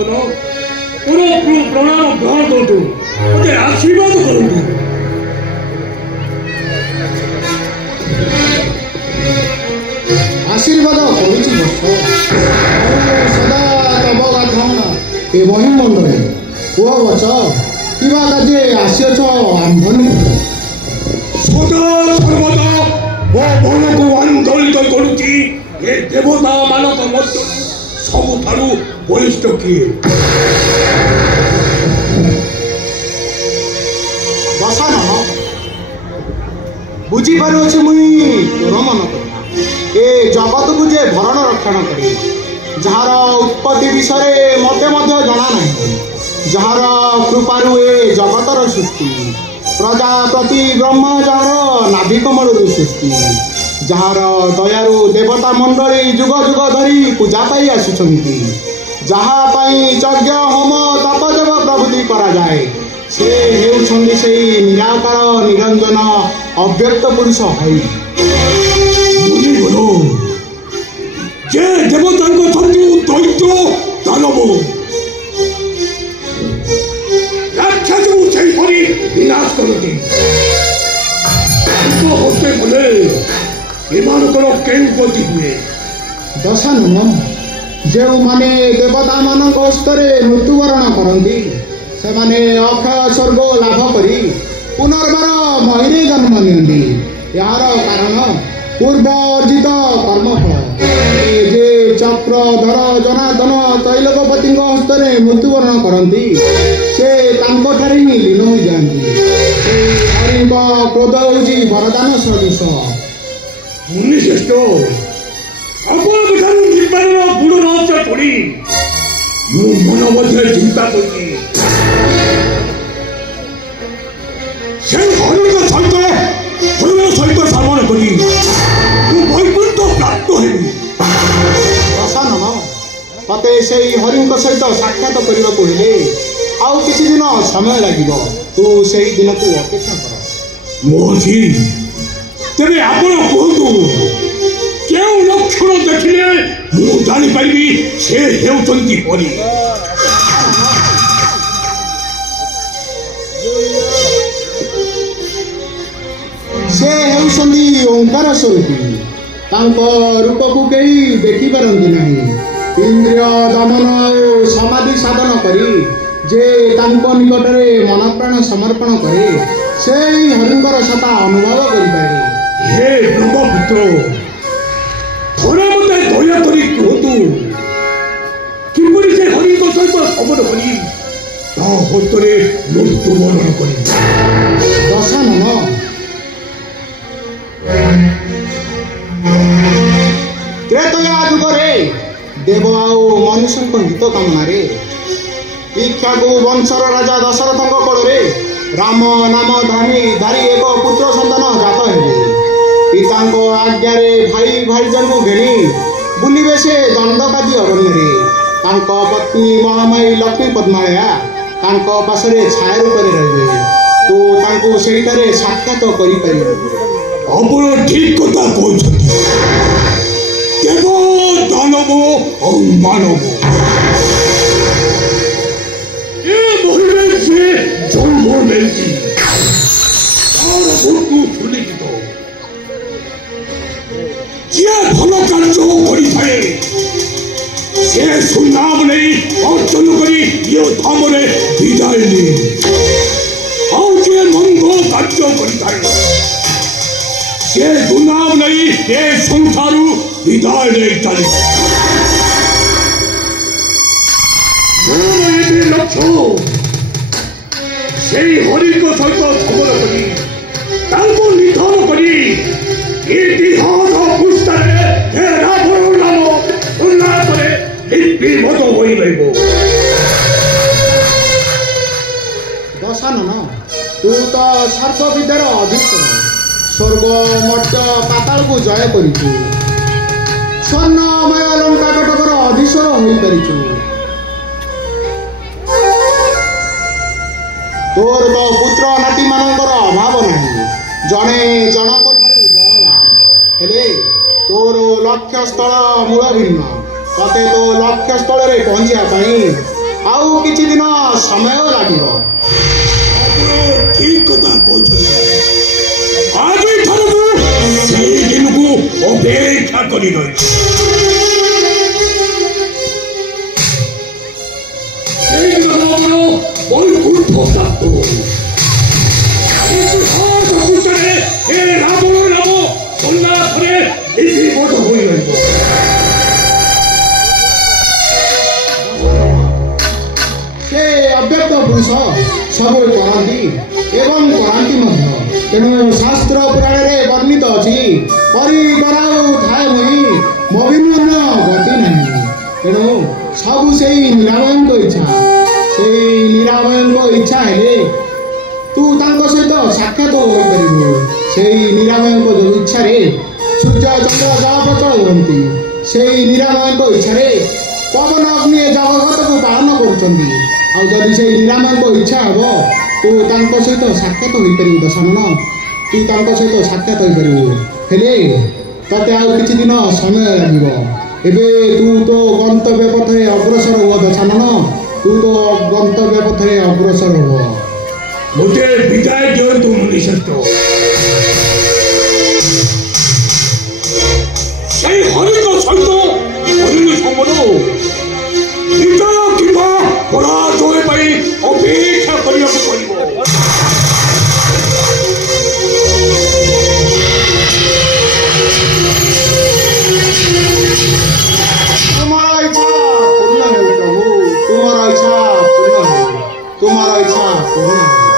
ବଂଶଧର ପ୍ରଣାମ ଗ୍ରହଣ କରନ୍ତୁ, ମୋତେ ଆଶୀର୍ବାଦ କରନ୍ତୁ। आशीर्वाद करुची सदा तब गाधना ए महिमंडले कुह बच किवा काजे आसीअछ आंभनी सदा सर्वदा मो मनକୁ आंदोलित କରୁଛି ଏ ଦେବତା ମାନଙ୍କ ମଧ୍ୟରୁ ସବୁଠାରୁ ବଳିଷ୍ଠ କିଏ? दशानन बुझीपारुछि मुई तोर मन କଥା ए जगत को जे भरण रक्षण करे जार उत्पत्ति विषय मते मध्य जना नहीं जार कृपारु ए जगतर सृष्टि प्रजापति ब्रह्मा जार नाभिकमल सृष्टि जार दयारु देवता मंडली जुग जुग धरी पूजा पाई आसुछंती जहा पाई यज्ञ होम तपदेव प्रभृति करा जाए से हेउछंती सेई निराकार निरंजन अव्यक्त पुरुष हई जे देवतांको छंदी दैत्य दानव राक्षस से हरि विनाश करती होते बोले एमानकर केउ गति हुए? दशानन जो माने देवता मान स्तरे मृत्युवरण करती से माने अक्षय स्वर्ग लाभ करी पुनर्बार महीने जन्म नियंती यार कारण पूर्व अर्जित कर्मफल जे चक्रधर जनार्दन तैलकपति हस्तरे मृत्युवरण करती से ठारे ही लीन हो जाती हरि क्रोध हूँ वरदान सदृश मुनिश्रेष्ठ आपन बुड़ रहस्य पड़ी मु मन मध्य चिंता करी सहित श्रवण करी वैकुंठ प्राप्त हेबी। दशानन मते से हरि सहित साक्षात करने को हेले आउ किछि दिन समय लगिब तू से दिन को अपेक्षा कर मोजी तेरे आपण कहतु केउ लक्षण देखिले मु जानि पाइबी से हेउचंती परी? से हेउछंती ओंकार स्वरूपी रूप को कहीं देखी पारती नहीं इंद्रिय दमन और समाधि साधन करी जे तांको निकटरे मन प्राण समर्पण करे से हरिंकर सता अनुभव करिपारे। हे ब्रह्मपुत्र थोड़े मते दया करी कहतु किपरि से हरिंक सहित समर करी ता हस्तरे मृत्यु वरण करी? दशानन त्रेतया जुगरे देव आउ मनुष्य हित कामना इक्षाकु वंशर राजा दशरथ कोल राम नाम धारी एक पुत्र सन्तान जात हेबे पिता आज्ञारे भाई भाईजन को घेणी बुलिबे से दंडकादी अरण्य पत्नी महामाई लक्ष्मी पद्मालया पाशरे छाया रूप रही तो सेठारे साक्षात कर ठीक कथा कहते देव दानव और मानव ये महीने से जन्म लेती तार मृत्यु सुनिश्चित जे भल कार्य करे से सुनाम नहीं अर्जन करी ये धाम विदाय ले और जे मंगल कार्य करे से गुनाम नहीं ये संसारू विदाय नहीं चले लक्ष्य से हरि को सहित खबर करी निधन करी इतिहास पुस्तरे हे रावण नाम उल्लास लिपिबद्ध होई रहइबो। दशानन तू तो सर्व विद्यार अधिष्ठान स्वर्ग मर्त्य पाताल को जय करिछु स्वर्णमय लंका कटकर अधीश्वर होई परिछु तोर तो पुत्र नाती मानकर अभाव नहीं जने जनक ठारू बलवान हेले तोर लक्ष्य स्थल मूल भिन्न तते तो लक्ष्य स्थल रे पहुंचिया पाई आउ किछि दिन समय लागिबो। ଆପଣ ଠିକ କଥା କହୁଛନ୍ତି। ଆଜି ଠାରୁ ସେଇ ଦିନକୁ ଅପେକ୍ଷା କରି ରହିଛି। ସେଇ ଦିନ ଆମର ବୈକୁଣ୍ଠ ପ୍ରାପ୍ତ। ଇତିହାସ ପୃଷ୍ଠାରେ ଏ ରାବଣ ନାମ ସନ୍ନାଥରେ ଲିପିବଦ୍ଧ ହୋଇ ରହିବ। ସେ ଅବ୍ୟକ୍ତ ପୁରୁଷ ସବୁ କରନ୍ତି ଏବଂ କରାନ୍ତି ମଧ୍ୟ। ତେଣୁ ଶାସ୍ତ୍ର ପୁରାଣରେ ବର୍ଣ୍ଣିତ ଅଛି, କରି କରାଉ ଥାଏ ମୁହିଁ ମବିନୂନ ଗତି ନାହିଁ। ତେଣୁ ସବୁ ସେଇ ନିରାମୟଙ୍କ ଇଚ୍ଛା। ସେଇ ନିରାମୟଙ୍କ ଇଚ୍ଛା ହେଲେ ତୁ ତାଙ୍କ ସହିତ ସାକ୍ଷାତ ହୋଇପାରିବୁ। ସେଇ ନିରାମୟଙ୍କ ଯୋଉ ଇଚ୍ଛାରେ ସୂର୍ଯ୍ୟ ଚନ୍ଦ୍ର ଯାହା ପ୍ରଚଳ ହୁଅନ୍ତି, ସେଇ ନିରାମୟଙ୍କ ଇଚ୍ଛାରେ ପବନ ଅଗ୍ନି ଜଗତକୁ ପାଳନ କରୁଛନ୍ତି। ଆଉ ଯଦି ସେଇ ନିରାମୟଙ୍କ ଇଚ୍ଛା ହେବ ତୁ ତାଙ୍କ ସହିତ ସାକ୍ଷାତ ହୋଇପାରିବୁ। ଦଶାନନ, ତୁ ତାଙ୍କ ସହିତ ସାକ୍ଷାତ ହୋଇପାରିବୁ। ହେଲେ ତତେ ଆଉ କିଛି ଦିନ ସମୟ ଲାଗିବ। ଏବେ ତୁ ତୋ ଗନ୍ତବ୍ୟ ପଥରେ ଅଗ୍ରସର ହୁଅ ଦଶାନନ, ତୁ ତୋ ଗନ୍ତବ୍ୟ ପଥରେ ଅଗ୍ରସର ହୁଅ। ମୋତେ ବିଦାୟ ଦିଅନ୍ତୁ ମୁନିଶ୍ରେଷ୍ଠ। ସେଇ ହରିଙ୍କ ସହିତ ହରିଣୀ ସମ୍ବନ୍ଧ ବିଜୟ କିମ୍ବା ପରାଜୟ ପାଇଁ ଅପେକ୍ଷା କରିବାକୁ ପଡ଼ିବ। ତୁମର ଇଚ୍ଛା ପୂର୍ଣ୍ଣ ହେଉ ପ୍ରଭୁ, ତୁମର ଇଚ୍ଛା ପୂର୍ଣ୍ଣ ହେଉ, ତୁମର ଇଚ୍ଛା ପୂର୍ଣ୍ଣ ହେଉ।